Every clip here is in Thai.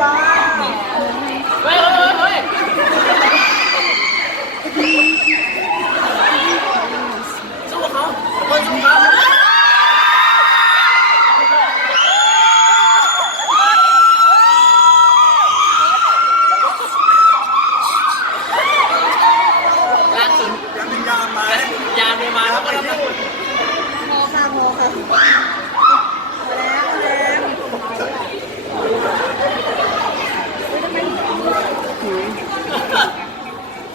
จ้าเฮ้ยเฮ้ยเฮ้ยสู้เขาคนสู้เขาล่าสุด ยังมียามไหม ยามเลยมาครับก็ทำให้ โมค่ะโมค่ะมาแล้วมาแล้ว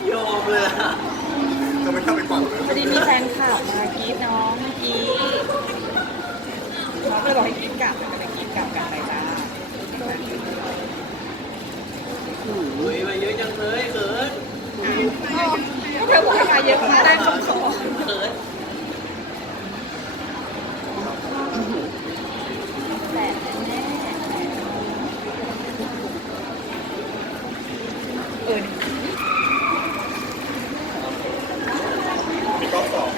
โยมเลยอะ จะไม่เข้าไปก่อนเลย พอดีมีแฟนคลับมากรีดน้องเมื่อกี้น้องก็เลยบอกให้กรีดกลับก็เลยกรีดกลับกันไปจ้า โอ้ยมาเยอะจังเลยเขิน เธอบอกให้มาเยอะมาได้คำขอ เขิน แต่แน่ เออ มีกอล์ฟสอง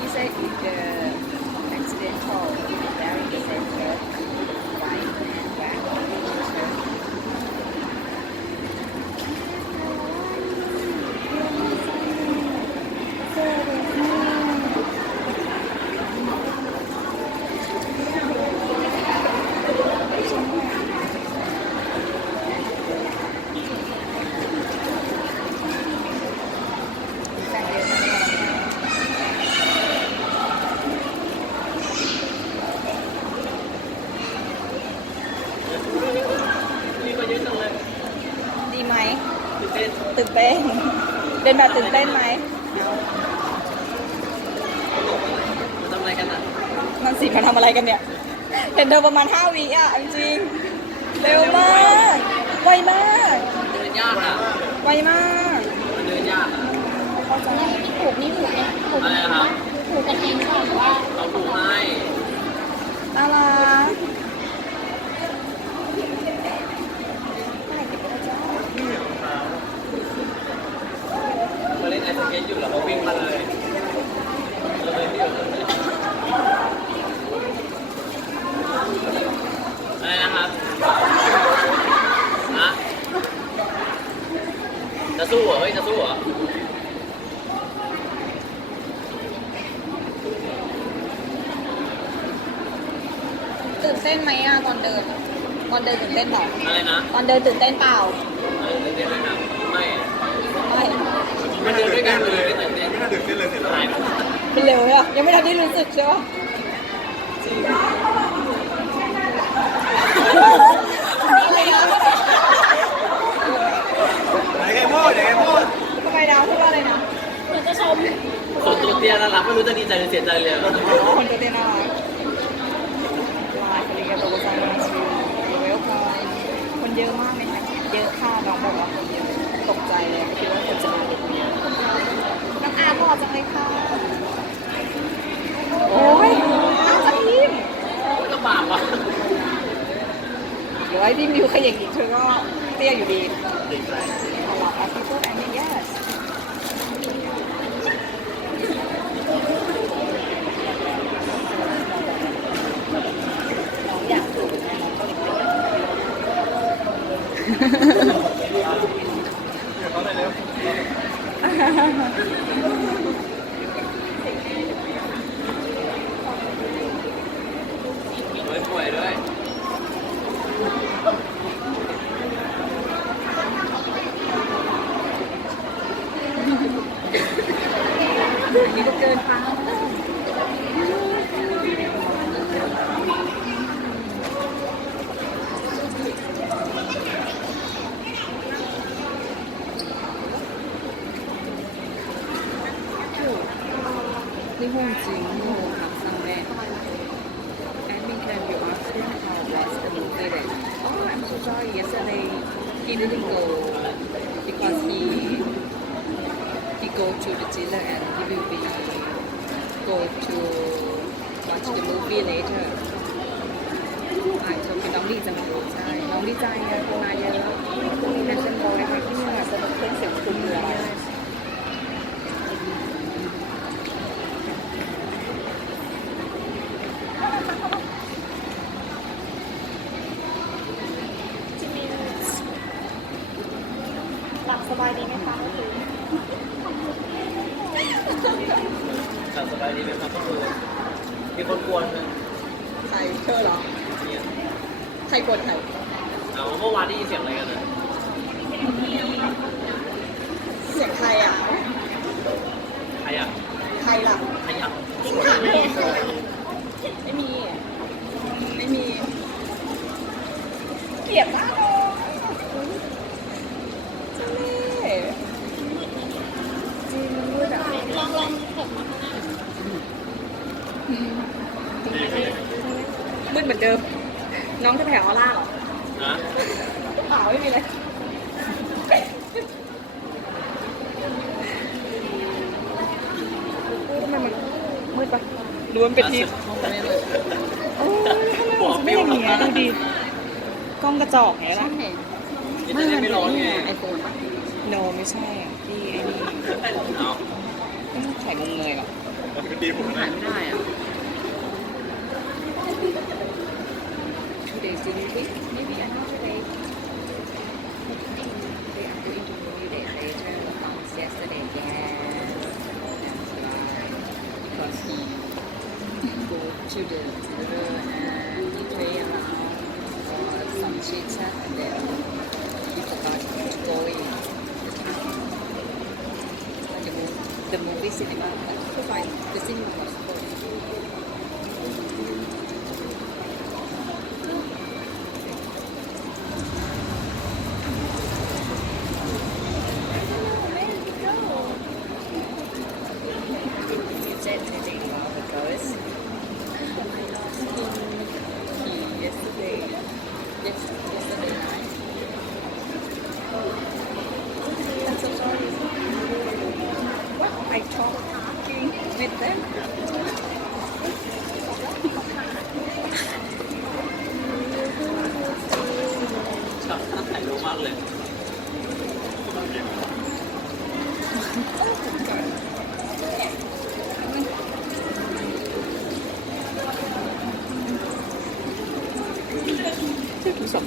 He said if the accidental wearing the same shirt, white and black. Thank you. มีมาเยอะจังเลย ดีไหม ตื่นเต้น ตื่น เต้นเป็นแบบตื่นเต้นไหมมาทำอะไรกันอะมันสิมาทำอะไรกันเนี่ยเห็นเธอประมาณ 5วิอะจริงๆเร็วมาก ไวมากเดินยากอะไวมากมันเดินยากอะเขาจะผูกนี่ผูกเองผูกอะไรนะครับผูกกันเองค่ะหรือว่าเราปลูกไม้น่ารัก มาเล่นไอซ์ สเก็ตอยู่แล้วเขาวิ่งมาเลยเราเลยเดี่ยวเลยอะไรนะครับฮะจะสู้เหรอเฮ้ยจะสู้เหรอตื่นเต้นไหมอะตอนเดินอะตอนเดินตื่นเต้นเปล่าอะไรนะ ตอนเดินตื่นเต้นเปล่า อะไรตื่นเต้นเลยนะไม่ไม่ มันเดินด้วยกันเลยไม่ตื่นเต้นไม่น่าตื่นเต้นเลยเสร็จแล้วหายไปเป็นเร็วเลยอะยังไม่ทันได้รู้สึกใช่ปะไหนไงพ่อไหนไงพ่อทำไมดาวพูดว่าอะไรนะเหมือนจะชมคนตัวเตี้ยน่ารักไม่รู้จะดีใจหรือเสียใจเลยอะอ๋อคนตัวเตี้ยน่ารักลายคนนี้กับตัวกระจายมาชิวเวลคอคนเยอะมากไหมคะเยอะค่ะน้องบอกว่าคนเยอะตกใจเลยไม่คิดว่าคนจะมาเยอะขนาดนี้น้องอาร์มหล่อจังเลยค่ะ โอ้ยน่าจะทีม ลำบากว่ะ เดี๋ยวไอ้พี่มิวขยันอีกเธอก็เตี้ยอยู่ดีเอาล่ะ as people and yes อยากดู เดี๋ยวเขาไปเร็ว เฮ้ยป่วยด้วย นี่ก็เกินไป นี่ห้องจริงโอ้หักซังแม่ Admin can you ask him how was the movie then? Oh, I'm so sorry. Yesterday he didn't go because he he go to the dealer and he will be go to watch the movie later. อ่านชมคือน้องดีจังเลยใช่น้องดีใจอะคนมาเยอะพรุ่งนี้นัชเชนบอยค่ะที่นี่อะสนุกเครื่องเสียงคุ้มเลย สบายดีไหมคะเมื่อคืนหลับสบายดีไหมครับก็คือมีคนกวนนะใครเธอเหรอเนี่ยใครกดใครเอาเมื่อวานได้ยินเสียงอะไรกันนะ เสียงใครอะ ใครอะ ใครล่ะ ใครอะ จริงค่ะไม่มี ไม่มีเกลียดมากเลยเจ้าเล่ห์จริงมันมืดอะ ลองลองเถิบมาข้างหน้า มืดเหมือนเดิม น้องจะแผ่ออร่าเหรอนะเปล่าไม่มีเลยทำไมมันมืดปะรวมเป็นทีโอ้ยทำไมมันไม่อย่างเงี้ยดูดิกล้องกระจอกไงล่ะจะได้ไม่ร้อนไงไอโฟนโนไม่ใช่อะพี่ไอ้นี่เอาไม่ต้องใส่งงเงยหรอกมันก็ดีผมถ่านะยไม่ได้อะ opportunity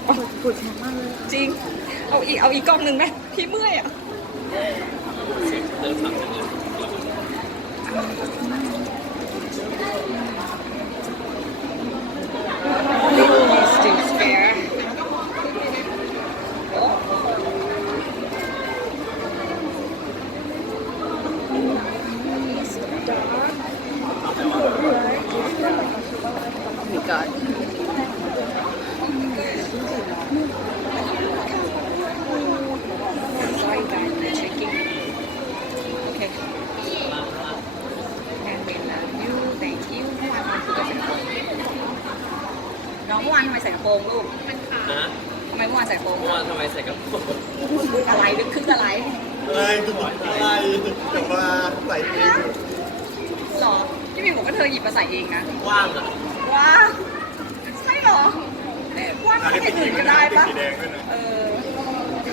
ปวดหัวมากเลยจริง เอาอีกเอาอีกกล้องหนึ่งไหมพี่เมื่อยอะ เสียงเดินสั่งกันเลย Little is still spare. Oh my god. Sorry guys, I'm checking. Okay. And we love you. Thank you. เมื่อวานมันคือใส่กระโปรงน้องเมื่อวานทำไมใส่กระโปรงลูกนะทำไมเมื่อวานใส่กระโปรงเมื่อวานทำไมใส่กระโปรงอะไรลึกขึ้นอะไรอะไรอะไรจะมาใส่เองหรอพี่มิวบอกว่าเธอหยิบมาใส่เองนะว่างอะว้าใช่เหรอว่าให้ไม่ติดอื่นสีก็ได้ติดปะสีแดงด้วยนะเออ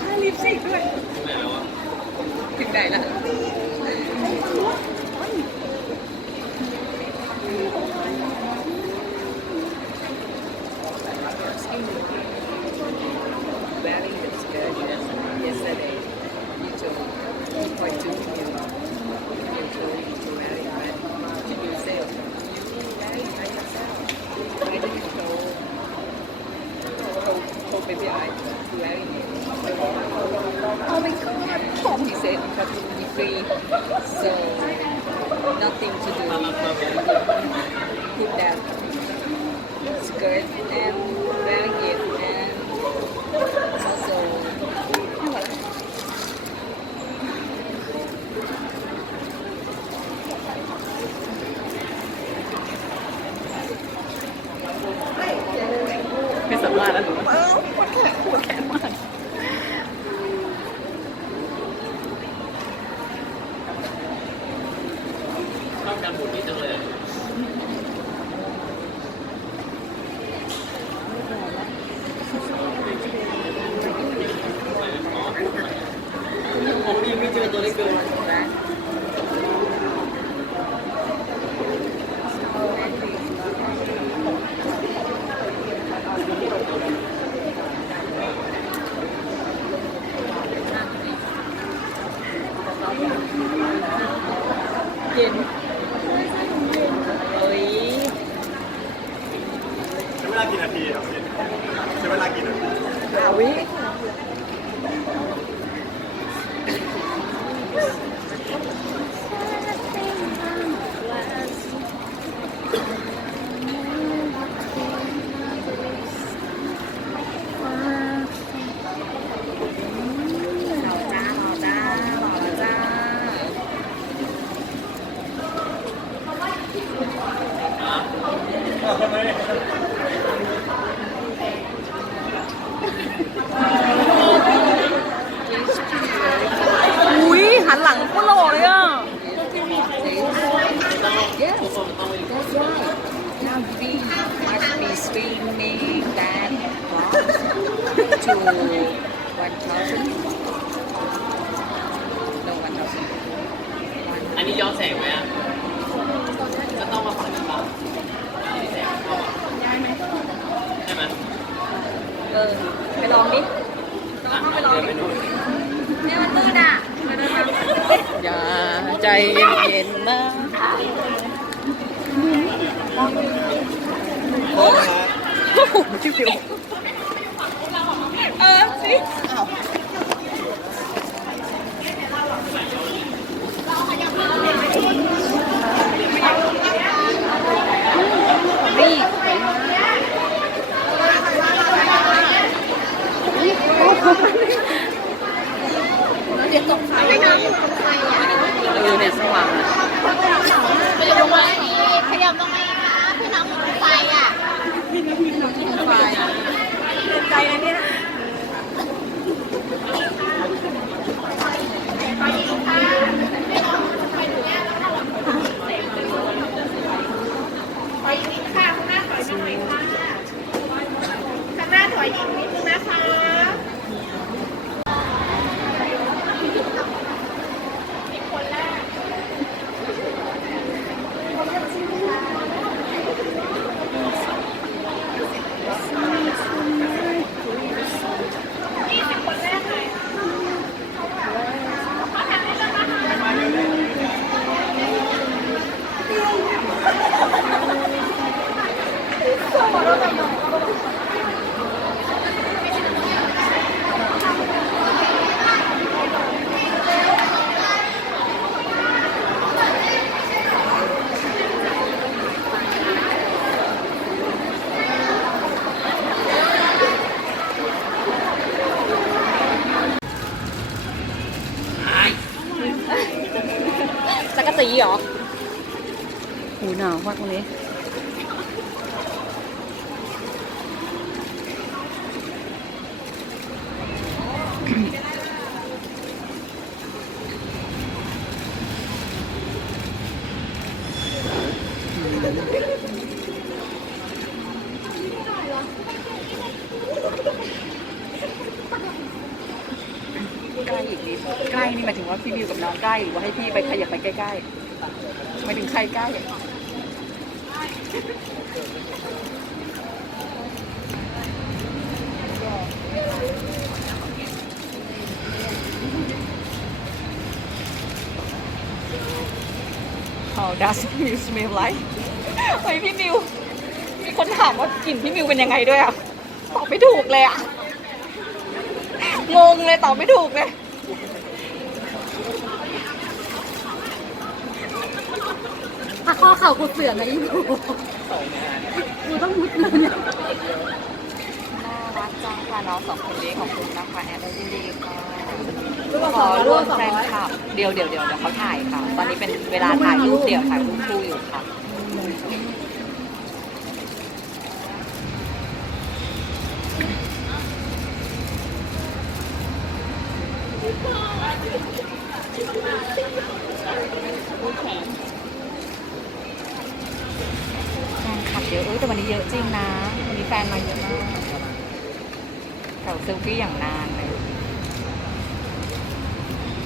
ถ้าลิปสติกด้วยไหนแล้วอะถึงไหนละ good. ఇప్పుడు ఇప్పించిన తొలగిపోయి 1,000. No, 1,000. อันนี้ย้อนแสงไหมอะจะต้องมาฝั่งนี้ป่ะแสงเข้ามาใช่ไหมเออ ไปลองดิอะเดินไปนู่นเนี่ยมันมืดอะอย่าใจเย็นๆนะโอ้นะฮะโอ้โหชิวๆเออสิอ้าวนี่เออเนี่ยสว่างนะ ขยับตรงไหนขยับตรงไหนคะพี่น้องหมุนไฟอะ ไฟใจนะเนี่ย ถอยนิดค่ะข้างหน้าถอยหน่อยค่ะ ข้างหน้าถอยอีกนิดนึงนะคะ จักรจีเหรอหูหนาวมากตรงนี้ ใกล้อีกนิดใกล้นี่หมายถึงว่าพี่มิวกับน้องใกล้หรือว่าให้พี่ไปขยับไปใกล้ๆหมายถึงใครใกล้อ๋อ does Miu smell like เฮ้ยพี่มิว มีคนถามว่ากลิ่นพี่มิวเป็นยังไงด้วยอะ ตอบไม่ถูกเลยอะ งงเลยตอบไม่ถูกเลยถ้าข้อเข่ากูเสื่อมนะอีหนูกูต้องมุดเลยเนี่ย น่ารักจังค่ะน้องสองคนนี้ขอบคุณนะคะแอดได้ยินดีค่ะขอร่วมแฟนคลับเดี๋ยวเดี๋ยวเดี๋ยวเดี๋ยวเขาถ่ายค่ะ ตอนนี้เป็นเวลาถ่ายรูปเดี่ยวถ่ายรูปคู่อยู่ค่ะ แฟนคลับ เยอะเออแต่วันนี้เยอะจริงนะวันนี้แฟนมาเยอะมากแถวเซลฟี่อย่างนานเลย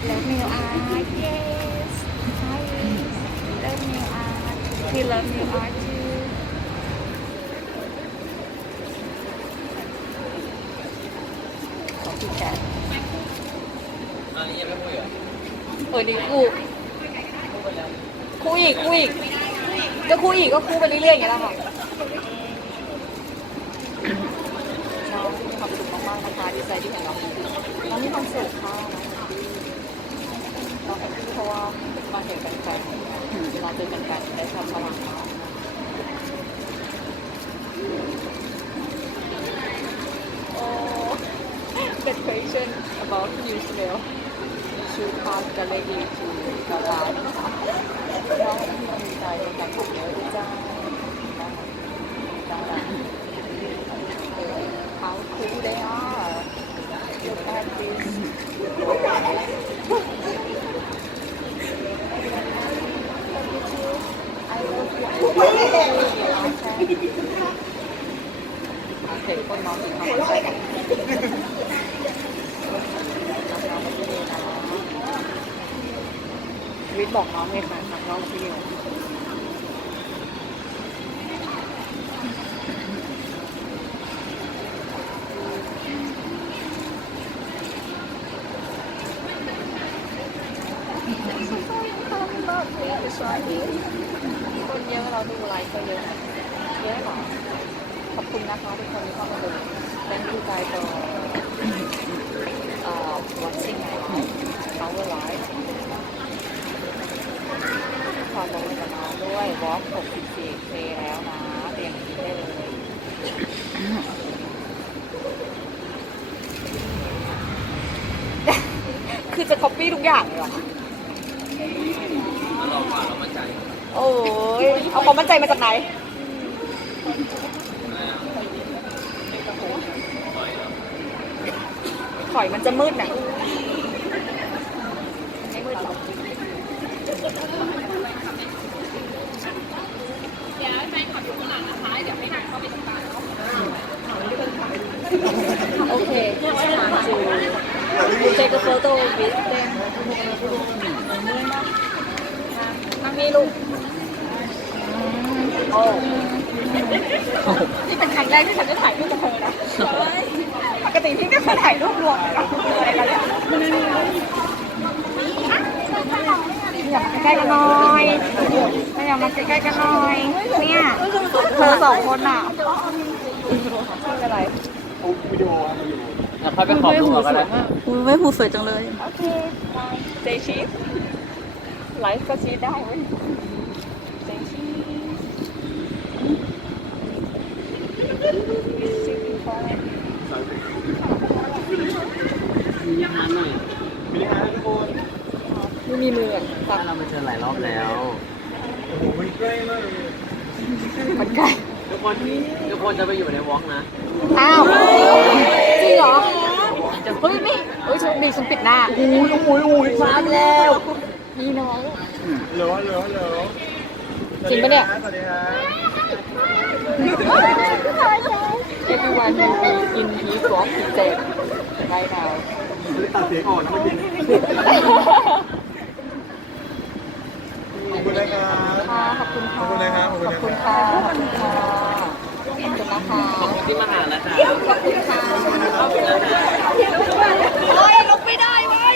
Love me art yes hi Love me art we love me art too ขอพี่แชทอันนี้ยังไม่คุยเหรอเอปิดดีคู่คู่อีกคู่อีกก็คู่อีกก็คู่ไปเรื่อยๆอย่างเงี้ยแหละค่ะน้องมีความสุขมากๆนะคะดีใจที่เห็นน้องน้องมีความสุขค่ะน้องแฮปปี้เพราะว่ามาเห็นแฟนๆเวลาเจอแฟนๆได้ความสว่างมากโอ้ The question about new smell should pass directly to the lab น้องมีดีใจในการทำเยอะด้วยจ้าจ้า How cool they are Look at this I love you โอเคคนน้องมีค วิทย์บอกน้องเลยค่ะทางน้องพี่นิว คนเยอะเราดูไลฟ์ก็เยอะนะเยอะเหรอ ขอบ คุณนะคะทุกคนที่เข้ามาดู Thank you guys for uh, watching my live our live ขอบอกกับน้องด้วยวอล์ก64เพลแล้วนะเตรียมกินได้เลยคือจะ copy ทุกอย่างเลยเหรอเราฝ่าเรามั่นใจ โอ้ยเอาความมั่นใจมาจากไหน อยมันจะมืดนะไม่มืดหรอกเดี๋ยวให้ขอดูข้างหลังนะคะ เดี๋ยวให้นางเข้าไปตรงกลางเนาะโอเค time to take a photo with them นั่งนี่ลูกโอ้ นี่เป็นครั้งแรกที่ฉันจะถ่ายรูปกับเธอนะ ปกติพี่ไม่เคยถ่ายรูปรวมกับอะไรกันเลยอยากใกล้ๆกันหน่อยไม่อยากมาใกล้ๆกันหน่อย เนี่ยเธอสองคนอะชื่ออะไรแล้วค่อยไปขอบดูก็ได้ไม่หูสวยจังเลย โอเคเจชีสไลฟ์ก็ชีสได้เว้ยเจชีส มีอาหารหน่อยมีนะฮะทุกคนไม่มีมืออะตัดเรามาเจอหลายรอบแล้วโอ้โหมันใกล้มากเลยมันใกล้ทุกคนทุกคนจะไปอยู่ในวอล์กนะอ้าวจริงเหรอเฮ้ยไม่เฮ้ยฉันดีฉันปิดหน้าโอ้ยโอ้ยโอ้ยมาแล้วพี่น้องเหลือเหลือเหลือจริงปะเนี่ยสวัสดีครับ everyone will be in his vlog today ใกล้เราตัดเสียงอ่อนนะเมื่อกี้ขอบคุณนะครับขอบคุณครับขอบคุณครับขอบคุณครับขอบคุณที่มาหาแล้วค่ะนะคะลงไม่ได้เว้